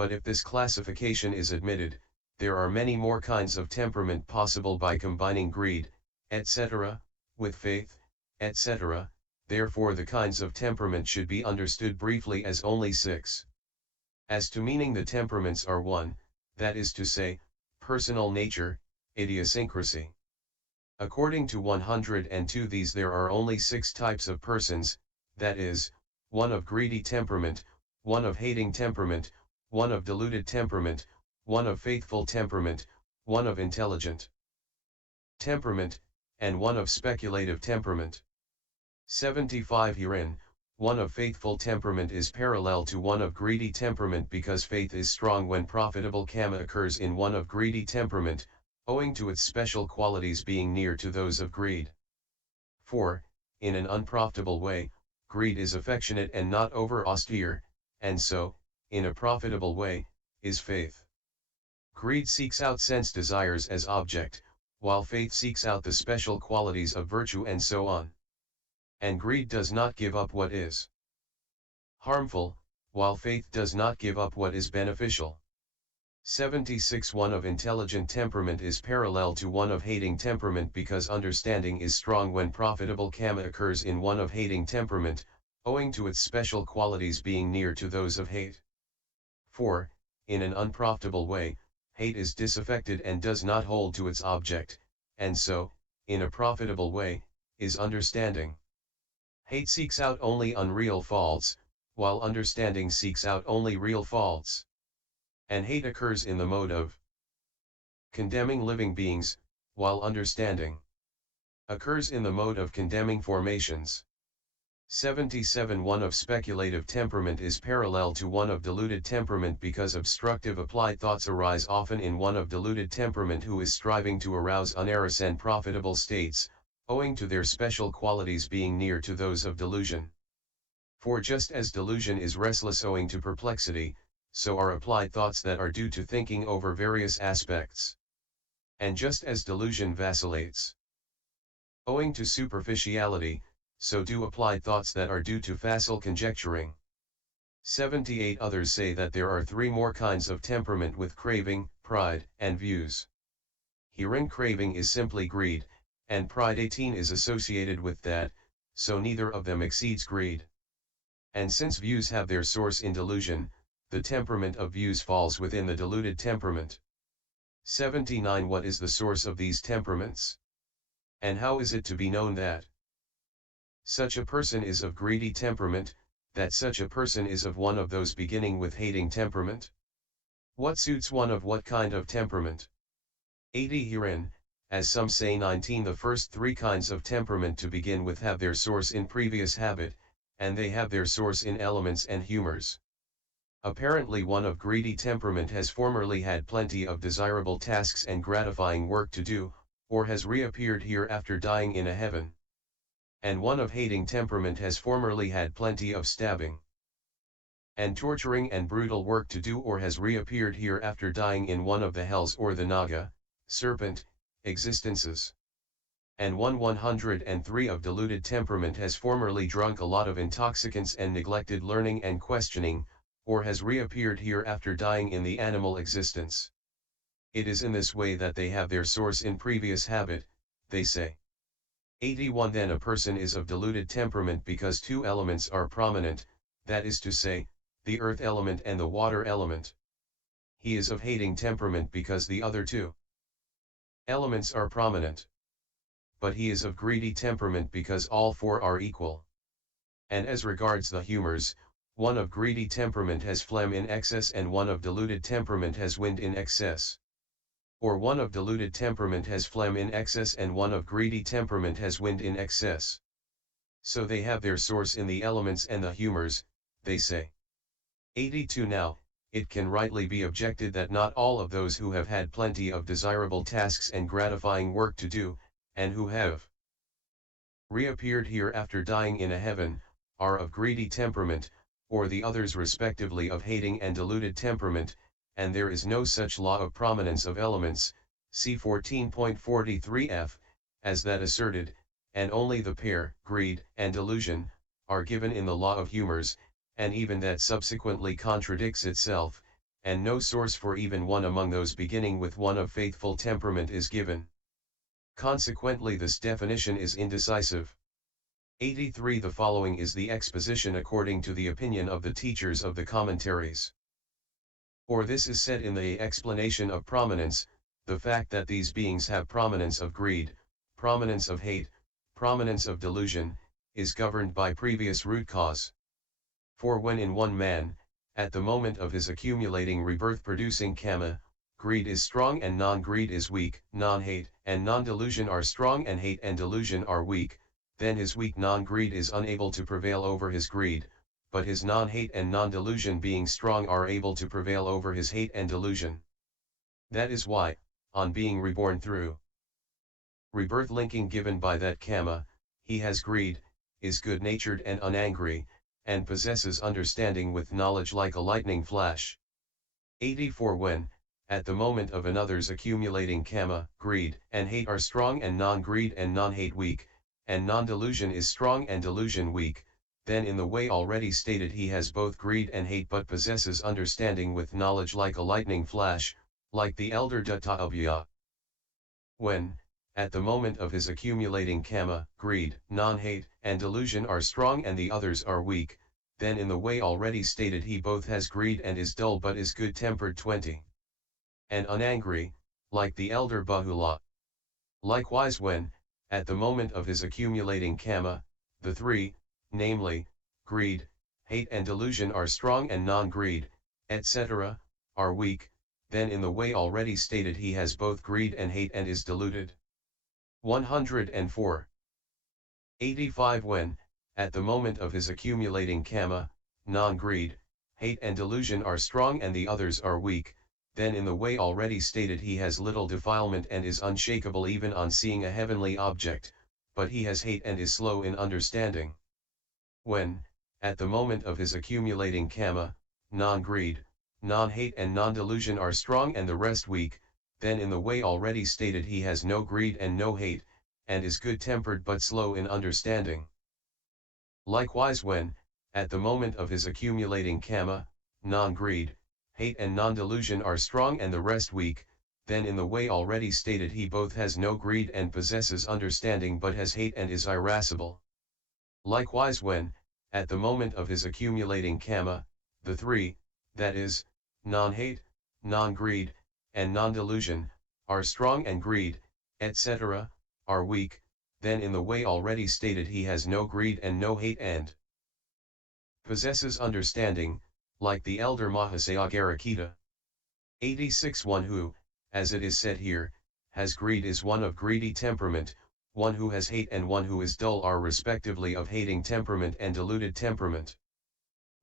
But if this classification is admitted, there are many more kinds of temperament possible by combining greed, etc., with faith, etc., therefore the kinds of temperament should be understood briefly as only 6. As to meaning, the temperaments are 1, that is to say, personal nature, idiosyncrasy. According to 102 these there are only 6 types of persons, that is, 1 of greedy temperament, 1 of hating temperament, 1 of deluded temperament, 1 of faithful temperament, 1 of intelligent temperament, and 1 of speculative temperament. 75 Herein, 1 of faithful temperament is parallel to 1 of greedy temperament because faith is strong when profitable kamma occurs in 1 of greedy temperament, owing to its special qualities being near to those of greed. 4. In an unprofitable way, greed is affectionate and not over-austere, and so, in a profitable way, is faith. Greed seeks out sense desires as object, while faith seeks out the special qualities of virtue and so on. And greed does not give up what is harmful, while faith does not give up what is beneficial. 76 1 of intelligent temperament is parallel to 1 of hating temperament because understanding is strong when profitable kamma occurs in 1 of hating temperament, owing to its special qualities being near to those of hate. 4. In an unprofitable way, hate is disaffected and does not hold to its object, and so, in a profitable way, is understanding. Hate seeks out only unreal faults, while understanding seeks out only real faults. And hate occurs in the mode of condemning living beings, while understanding occurs in the mode of condemning formations. 77 1 of speculative temperament is parallel to 1 of deluded temperament because obstructive applied thoughts arise often in 1 of deluded temperament who is striving to arouse unarisen profitable states, owing to their special qualities being near to those of delusion. For just as delusion is restless owing to perplexity, so are applied thoughts that are due to thinking over various aspects. And just as delusion vacillates owing to superficiality, so do applied thoughts that are due to facile conjecturing. 78 Others say that there are 3 more kinds of temperament with craving, pride, and views. Herein craving is simply greed, and pride 18 is associated with that, so neither of them exceeds greed. And since views have their source in delusion, the temperament of views falls within the deluded temperament. 79 What is the source of these temperaments? And how is it to be known that such a person is of greedy temperament, that such a person is of 1 of those beginning with hating temperament? What suits 1 of what kind of temperament? 80 Herein, as some say 19 The first 3 kinds of temperament to begin with have their source in previous habit, and they have their source in elements and humours. Apparently 1 of greedy temperament has formerly had plenty of desirable tasks and gratifying work to do, or has reappeared here after dying in a heaven. And 1 of hating temperament has formerly had plenty of stabbing and torturing and brutal work to do, or has reappeared here after dying in 1 of the hells or the naga, serpent, existences. And 103 of deluded temperament has formerly drunk a lot of intoxicants and neglected learning and questioning, or has reappeared here after dying in the animal existence. It is in this way that they have their source in previous habit, they say. 81 Then a person is of deluded temperament because 2 elements are prominent, that is to say, the earth element and the water element. He is of hating temperament because the other 2 elements are prominent. But he is of greedy temperament because all 4 are equal. And as regards the humours, 1 of greedy temperament has phlegm in excess and 1 of deluded temperament has wind in excess. Or 1 of deluded temperament has phlegm in excess and 1 of greedy temperament has wind in excess. So they have their source in the elements and the humours, they say. 82 Now, it can rightly be objected that not all of those who have had plenty of desirable tasks and gratifying work to do, and who have reappeared here after dying in a heaven, are of greedy temperament, or the others respectively of hating and deluded temperament, and there is no such law of prominence of elements, see 14.43f, as that asserted, and only the pair, greed and delusion, are given in the law of humours, and even that subsequently contradicts itself, and no source for even one among those beginning with one of faithful temperament is given. Consequently, this definition is indecisive. 83. The following is the exposition according to the opinion of the teachers of the commentaries. Or this is said in the explanation of prominence, the fact that these beings have prominence of greed, prominence of hate, prominence of delusion, is governed by previous root cause. For when in one man, at the moment of his accumulating rebirth-producing kamma, greed is strong and non-greed is weak, non-hate and non-delusion are strong and hate and delusion are weak, then his weak non-greed is unable to prevail over his greed, but his non-hate and non-delusion being strong are able to prevail over his hate and delusion. That is why, on being reborn through rebirth-linking given by that kamma, he has greed, is good-natured and unangry, and possesses understanding with knowledge like a lightning flash. 84. When, at the moment of another's accumulating kamma, greed and hate are strong and non-greed and non-hate weak, and non-delusion is strong and delusion weak, then in the way already stated he has both greed and hate but possesses understanding with knowledge like a lightning flash, like the elder Dattayabhya. When, at the moment of his accumulating kamma, greed, non-hate, and delusion are strong and the others are weak, then in the way already stated he both has greed and is dull but is good-tempered. 20. And unangry, like the elder Bahula. Likewise when, at the moment of his accumulating kamma, the three, namely, greed, hate and delusion are strong and non-greed, etc., are weak, then in the way already stated he has both greed and hate and is deluded. 104. 85. When, at the moment of his accumulating kamma, non-greed, hate and delusion are strong and the others are weak, then in the way already stated he has little defilement and is unshakable even on seeing a heavenly object, but he has hate and is slow in understanding. When, at the moment of his accumulating kamma, non-greed, non-hate and non-delusion are strong and the rest weak, then in the way already stated he has no greed and no hate, and is good-tempered but slow in understanding. Likewise when, at the moment of his accumulating kamma, non-greed, hate and non-delusion are strong and the rest weak, then in the way already stated he both has no greed and possesses understanding but has hate and is irascible. Likewise when, at the moment of his accumulating kamma, the three, that is, non-hate, non-greed, and non-delusion, are strong and greed, etc., are weak, then in the way already stated he has no greed and no hate and possesses understanding, like the elder Mahasayagarakita. 86. One who, as it is said here, has greed is one of greedy temperament, one who has hate and one who is dull are respectively of hating temperament and deluded temperament.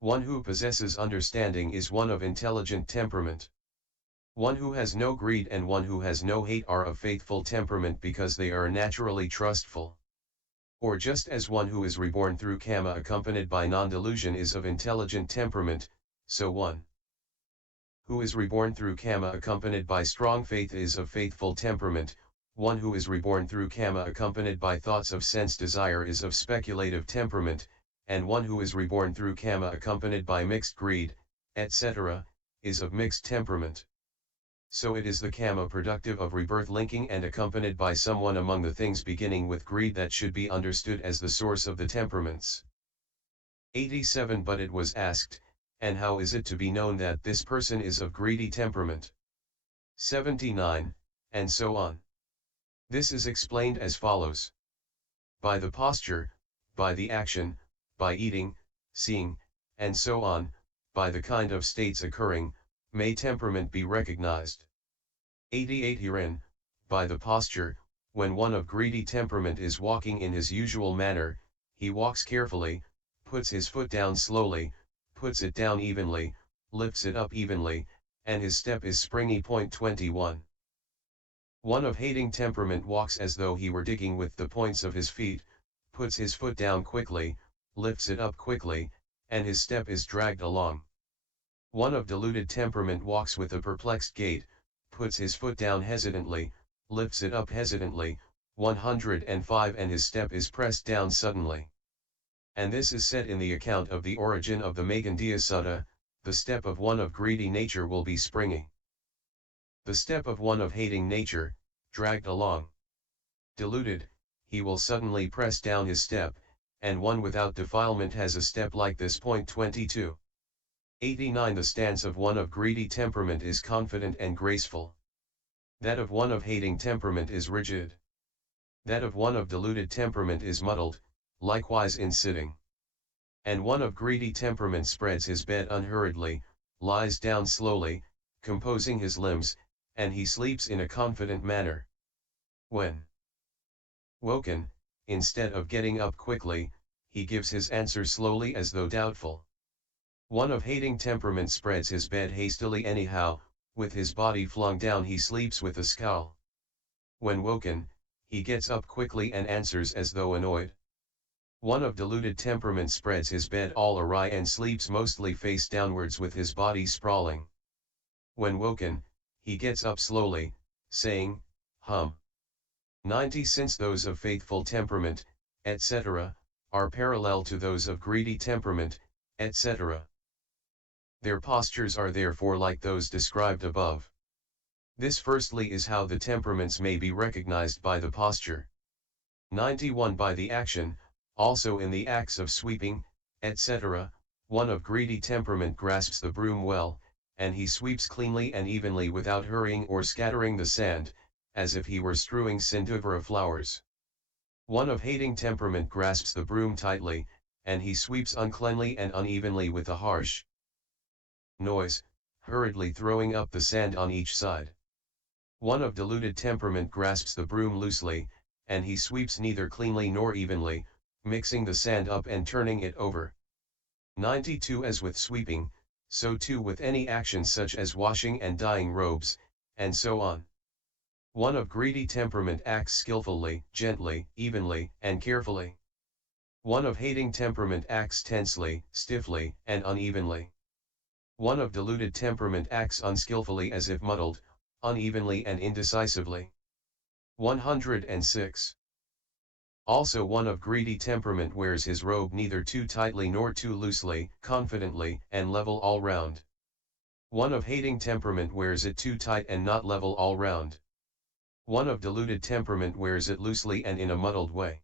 One who possesses understanding is one of intelligent temperament. One who has no greed and one who has no hate are of faithful temperament because they are naturally trustful. Or just as one who is reborn through kamma accompanied by non-delusion is of intelligent temperament, so one who is reborn through kamma accompanied by strong faith is of faithful temperament, one who is reborn through kamma accompanied by thoughts of sense desire is of speculative temperament, and one who is reborn through kamma accompanied by mixed greed, etc., is of mixed temperament. So it is the kamma productive of rebirth-linking and accompanied by someone among the things beginning with greed that should be understood as the source of the temperaments. 87. But it was asked, and how is it to be known that this person is of greedy temperament? 79, and so on. This is explained as follows. By the posture, by the action, by eating, seeing, and so on, by the kind of states occurring, may temperament be recognized. 88. Herein, by the posture, when one of greedy temperament is walking in his usual manner, he walks carefully, puts his foot down slowly, puts it down evenly, lifts it up evenly, and his step is springy. 21. One of hating temperament walks as though he were digging with the points of his feet, puts his foot down quickly, lifts it up quickly, and his step is dragged along. One of deluded temperament walks with a perplexed gait, puts his foot down hesitantly, lifts it up hesitantly. 105. And his step is pressed down suddenly. And this is said in the account of the origin of the Magandiya Sutta, the step of one of greedy nature will be springy. The step of one of hating nature, dragged along. Deluded, he will suddenly press down his step, and one without defilement has a step like this. 22. 89. The stance of one of greedy temperament is confident and graceful. That of one of hating temperament is rigid. That of one of deluded temperament is muddled, likewise in sitting. And one of greedy temperament spreads his bed unhurriedly, lies down slowly, composing his limbs, and he sleeps in a confident manner. When woken, instead of getting up quickly, he gives his answer slowly as though doubtful. One of hating temperament spreads his bed hastily anyhow, with his body flung down he sleeps with a scowl. When woken, he gets up quickly and answers as though annoyed. One of deluded temperament spreads his bed all awry and sleeps mostly face downwards with his body sprawling. When woken, he gets up slowly, saying, hum. 90. Since those of faithful temperament, etc., are parallel to those of greedy temperament, etc., their postures are therefore like those described above. This firstly is how the temperaments may be recognized by the posture. 91. By the action, also in the acts of sweeping, etc., one of greedy temperament grasps the broom well, and he sweeps cleanly and evenly without hurrying or scattering the sand, as if he were strewing sindivara flowers. One of hating temperament grasps the broom tightly, and he sweeps uncleanly and unevenly with a harsh noise, hurriedly throwing up the sand on each side. One of deluded temperament grasps the broom loosely, and he sweeps neither cleanly nor evenly, mixing the sand up and turning it over. 92. As with sweeping, so too with any action such as washing and dyeing robes, and so on. One of greedy temperament acts skillfully, gently, evenly, and carefully. One of hating temperament acts tensely, stiffly, and unevenly. One of deluded temperament acts unskillfully as if muddled, unevenly and indecisively. 106. Also one of greedy temperament wears his robe neither too tightly nor too loosely, confidently and level all round. One of hating temperament wears it too tight and not level all round. One of deluded temperament wears it loosely and in a muddled way.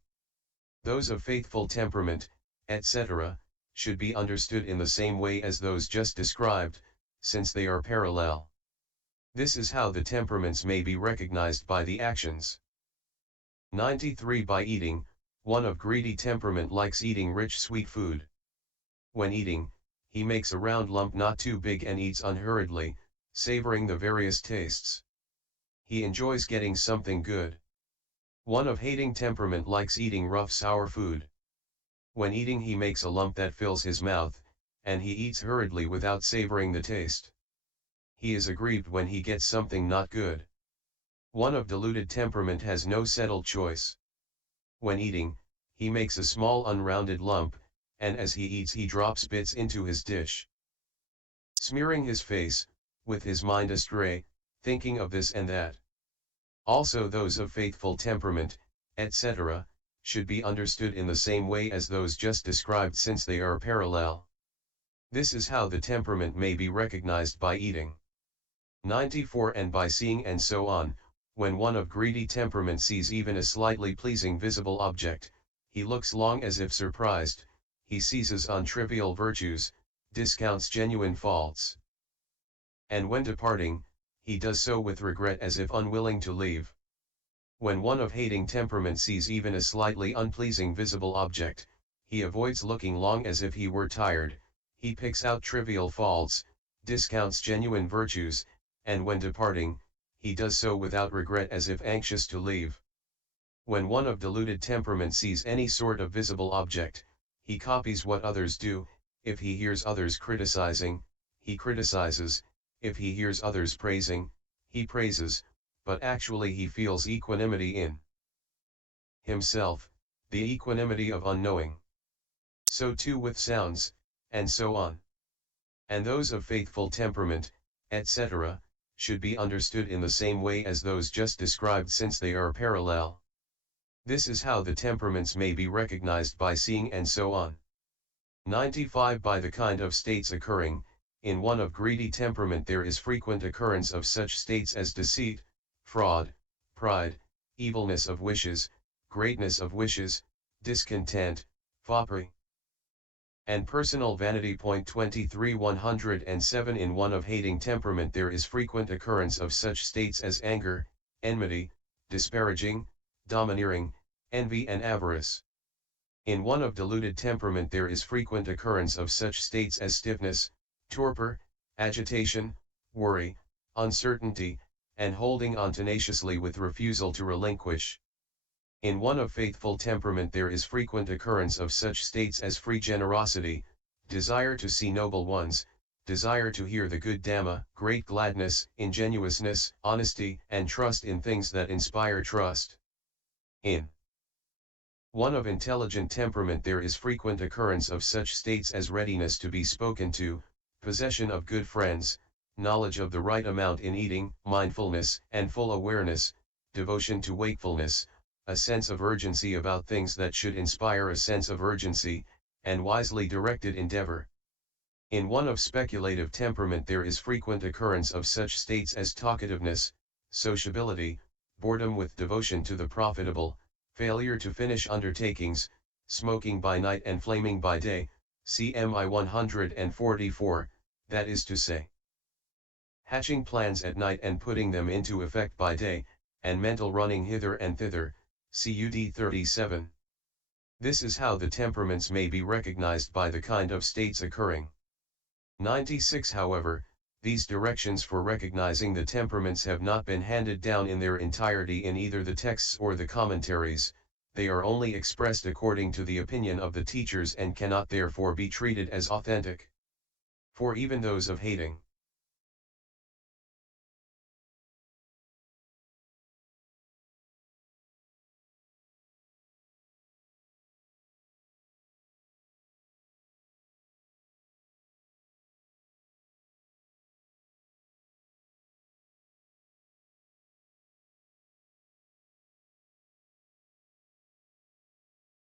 Those of faithful temperament, etc., should be understood in the same way as those just described, since they are parallel. This is how the temperaments may be recognized by the actions. 93. By eating, one of greedy temperament likes eating rich sweet food. When eating, he makes a round lump not too big and eats unhurriedly, savoring the various tastes. He enjoys getting something good. One of hating temperament likes eating rough sour food. When eating he makes a lump that fills his mouth, and he eats hurriedly without savoring the taste. He is aggrieved when he gets something not good. One of deluded temperament has no settled choice. When eating, he makes a small unrounded lump, and as he eats he drops bits into his dish, smearing his face, with his mind astray, thinking of this and that. Also those of faithful temperament, etc., should be understood in the same way as those just described since they are parallel. This is how the temperament may be recognized by eating. 94. And by seeing and so on, when one of greedy temperament sees even a slightly pleasing visible object, he looks long as if surprised, he seizes on trivial virtues, discounts genuine faults. And when departing, he does so with regret as if unwilling to leave. When one of hating temperament sees even a slightly unpleasing visible object, he avoids looking long as if he were tired, he picks out trivial faults, discounts genuine virtues, and when departing, he does so without regret as if anxious to leave. When one of deluded temperament sees any sort of visible object, he copies what others do, if he hears others criticizing, he criticizes, if he hears others praising, he praises, but actually he feels equanimity in himself, the equanimity of unknowing. So too with sounds, and so on. And those of faithful temperament, etc., should be understood in the same way as those just described since they are parallel. This is how the temperaments may be recognized by seeing and so on. 95. By the kind of states occurring, In one of greedy temperament there is frequent occurrence of such states as deceit, fraud, pride, evilness of wishes, greatness of wishes, discontent, foppery, and personal vanity. 23 107 In one of hating temperament there is frequent occurrence of such states as anger, enmity, disparaging, domineering, envy and avarice. In one of deluded temperament there is frequent occurrence of such states as stiffness, torpor, agitation, worry, uncertainty, and holding on tenaciously with refusal to relinquish. In one of faithful temperament there is frequent occurrence of such states as free generosity, desire to see noble ones, desire to hear the good Dhamma, great gladness, ingenuousness, honesty, and trust in things that inspire trust. In one of intelligent temperament there is frequent occurrence of such states as readiness to be spoken to, possession of good friends, knowledge of the right amount in eating, mindfulness and full awareness, devotion to wakefulness, a sense of urgency about things that should inspire a sense of urgency, and wisely directed endeavor. In one of speculative temperament there is frequent occurrence of such states as talkativeness, sociability, boredom with devotion to the profitable, failure to finish undertakings, smoking by night and flaming by day, CMI 144, that is to say, hatching plans at night and putting them into effect by day, and mental running hither and thither, CUD 37. This is how the temperaments may be recognized by the kind of states occurring. 96 However, these directions for recognizing the temperaments have not been handed down in their entirety in either the texts or the commentaries, they are only expressed according to the opinion of the teachers and cannot therefore be treated as authentic. For even those of hating